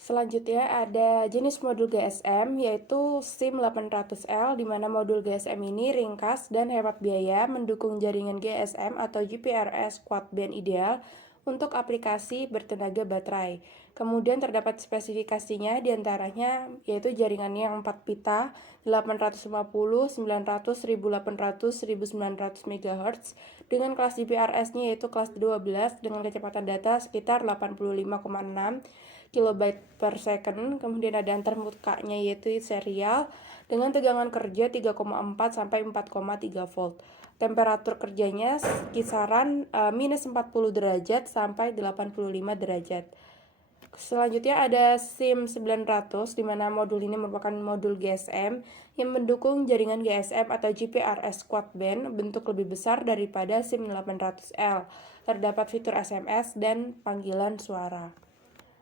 Selanjutnya ada jenis modul GSM yaitu SIM 800L di mana modul GSM ini ringkas dan hemat biaya, mendukung jaringan GSM atau GPRS quad band ideal untuk aplikasi bertenaga baterai. Kemudian terdapat spesifikasinya diantaranya yaitu jaringannya yang 4 pita 850, 900, 1800, 1900 MHz dengan kelas GPRS-nya yaitu kelas 12 dengan kecepatan data sekitar 85,6 kilobyte per second. Kemudian ada antarmukanya yaitu serial dengan tegangan kerja 3,4 sampai 4,3 volt. Temperatur kerjanya kisaran minus 40 derajat sampai 85 derajat. Selanjutnya ada SIM 900 di mana modul ini merupakan modul GSM yang mendukung jaringan GSM atau GPRS quad band bentuk lebih besar daripada SIM 800L. Terdapat fitur SMS dan panggilan suara.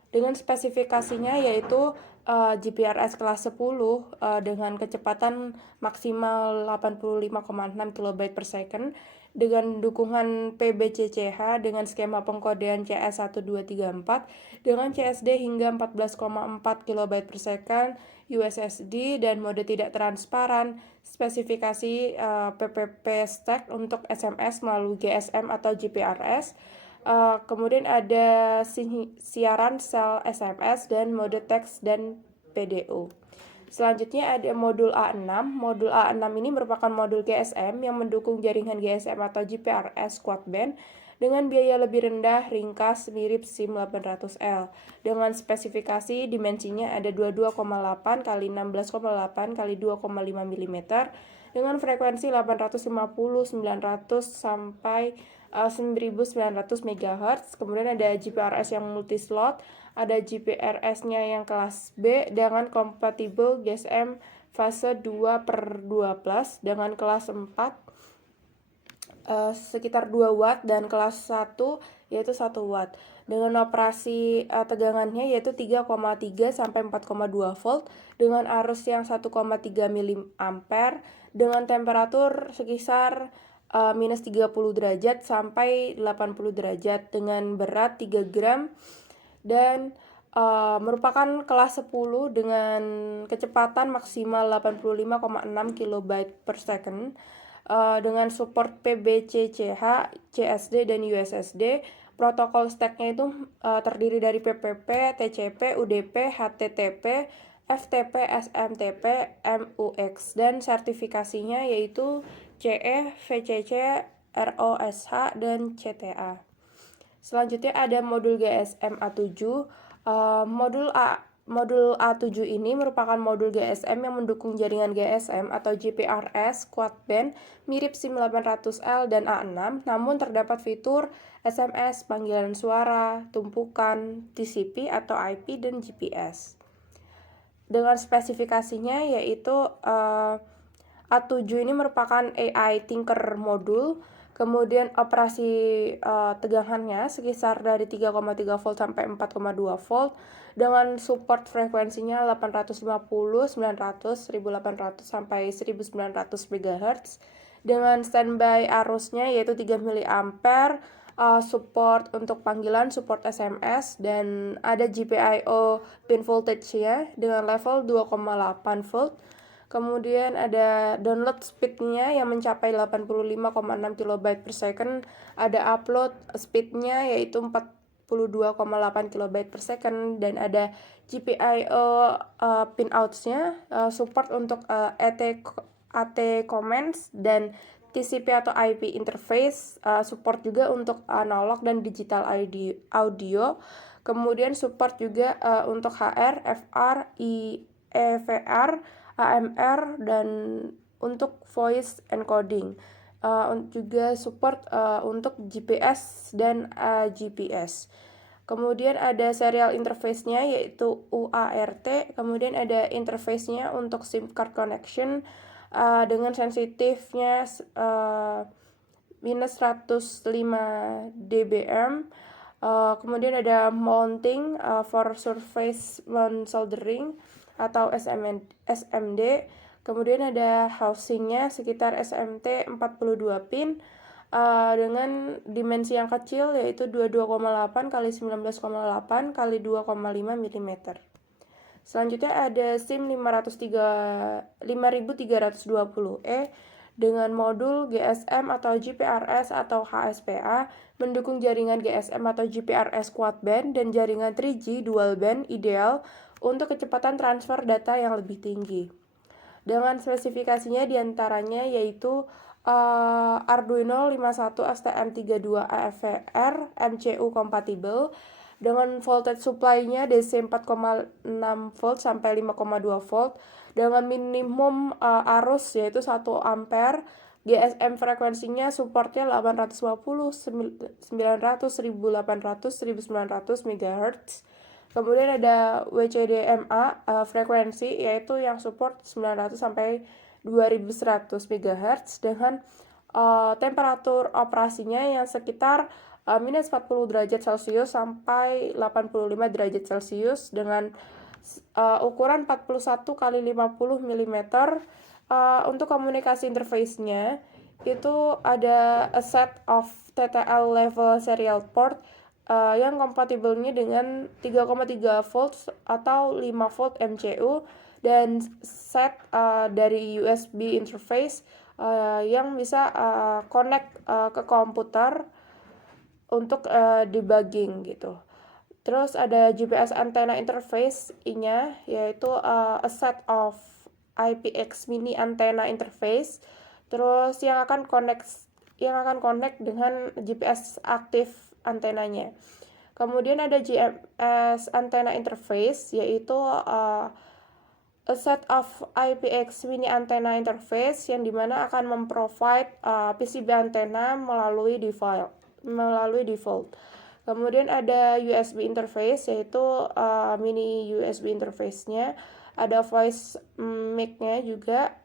Dengan spesifikasinya yaitu GPRS kelas 10 dengan kecepatan maksimal 85,6 kilobyte per second dengan dukungan PBCCH dengan skema pengkodean CS1234 dengan CSD hingga 14,4 kilobyte per second, USSD dan mode tidak transparan, spesifikasi PPP stack untuk SMS melalui GSM atau GPRS. Kemudian ada siaran sel SMS dan mode teks dan PDO. Selanjutnya ada modul A6. Modul A6 ini merupakan modul GSM yang mendukung jaringan GSM atau GPRS quad band dengan biaya lebih rendah, ringkas, mirip SIM 800L. Dengan spesifikasi dimensinya ada 22,8 x 16,8 x 2,5 mm dengan frekuensi 850, 900 sampai 1900 MHz. Kemudian ada GPRS yang multi slot, ada GPRS-nya yang kelas B dengan kompatibel GSM fase 2/2+ dengan kelas 4 sekitar 2 watt dan kelas 1 yaitu 1 watt dengan operasi tegangannya yaitu 3,3 sampai 4,2 volt dengan arus yang 1,3 mA dengan temperatur sekitar minus 30 derajat sampai 80 derajat dengan berat 3 gram dan merupakan kelas 10 dengan kecepatan maksimal 85,6 kilobyte per second dengan support PBCCH, CSD, dan USSD. Protokol stacknya itu terdiri dari PPP, TCP, UDP, HTTP, FTP, SMTP, MUX, dan sertifikasinya yaitu CE, VCC, ROSH, dan CTA. Selanjutnya ada modul GSM A7. Modul A7 ini merupakan modul GSM yang mendukung jaringan GSM atau GPRS quad band mirip SIM 800L dan A6, namun terdapat fitur SMS, panggilan suara, tumpukan, TCP atau IP, dan GPS. Dengan spesifikasinya yaitu A7 ini merupakan AI Tinker modul. Kemudian operasi tegangannya sekitar dari 3,3 volt sampai 4,2 volt dengan support frekuensinya 850, 900, 1800 sampai 1900 MHz dengan standby arusnya yaitu 3 mA, support untuk panggilan, support SMS, dan ada GPIO pin voltage-nya dengan level 2,8 volt. Kemudian ada download speed-nya yang mencapai 85,6 kilobyte per second. Ada upload speed-nya yaitu 42,8 kilobyte per second. Dan ada GPIO pin outs-nya, support untuk AT commands dan TCP atau IP interface, support juga untuk analog dan digital audio. Kemudian support juga untuk HR, FR, EVR, AMR, dan untuk voice encoding. Juga support untuk GPS dan GPS. Kemudian ada serial interface-nya yaitu UART. Kemudian ada interface-nya untuk SIM card connection dengan sensitifnya minus 105 dBm. Kemudian ada mounting for surface mount soldering atau SMD. Kemudian ada housingnya sekitar SMT 42 pin dengan dimensi yang kecil yaitu 22,8 x 19,8 x 2,5 mm. Selanjutnya ada SIM 5320E dengan modul GSM atau GPRS atau HSPA, mendukung jaringan GSM atau GPRS quad band dan jaringan 3G dual band ideal untuk kecepatan transfer data yang lebih tinggi. Dengan spesifikasinya diantaranya yaitu Arduino 51 STM32 AFVR MCU compatible dengan voltage supply-nya DC 4,6 volt sampai 5,2 volt dengan minimum arus yaitu 1 ampere. GSM frekuensinya supportnya 850, 900, 1800, 1900 MHz. Kemudian ada WCDMA frekuensi yaitu yang support 900 sampai 2100 MHz dengan temperatur operasinya yang sekitar minus 40 derajat Celcius sampai 85 derajat Celcius dengan ukuran 41 kali 50 mm. Untuk komunikasi interface-nya itu ada a set of TTL level serial port yang kompatibelnya dengan 3,3 volt atau 5 volt MCU dan set dari USB interface yang bisa connect ke komputer untuk debugging gitu. Terus ada GPS antenna interface-nya yaitu a set of IPX mini antenna interface. Terus yang akan connect dengan GPS aktif antenanya. Kemudian ada GMS antenna interface yaitu a set of IPX mini antenna interface yang dimana akan memprovide PCB antenna melalui default. Kemudian ada USB interface yaitu mini USB interface-nya, ada voice mic-nya juga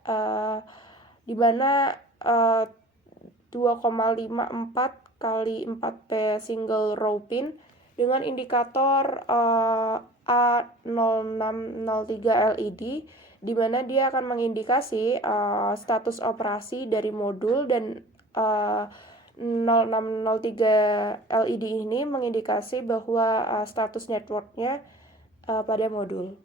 dimana 2,54 kali 4P single row pin dengan indikator A0603 LED di mana dia akan mengindikasi status operasi dari modul dan 0603 LED ini mengindikasi bahwa status networknya pada modul.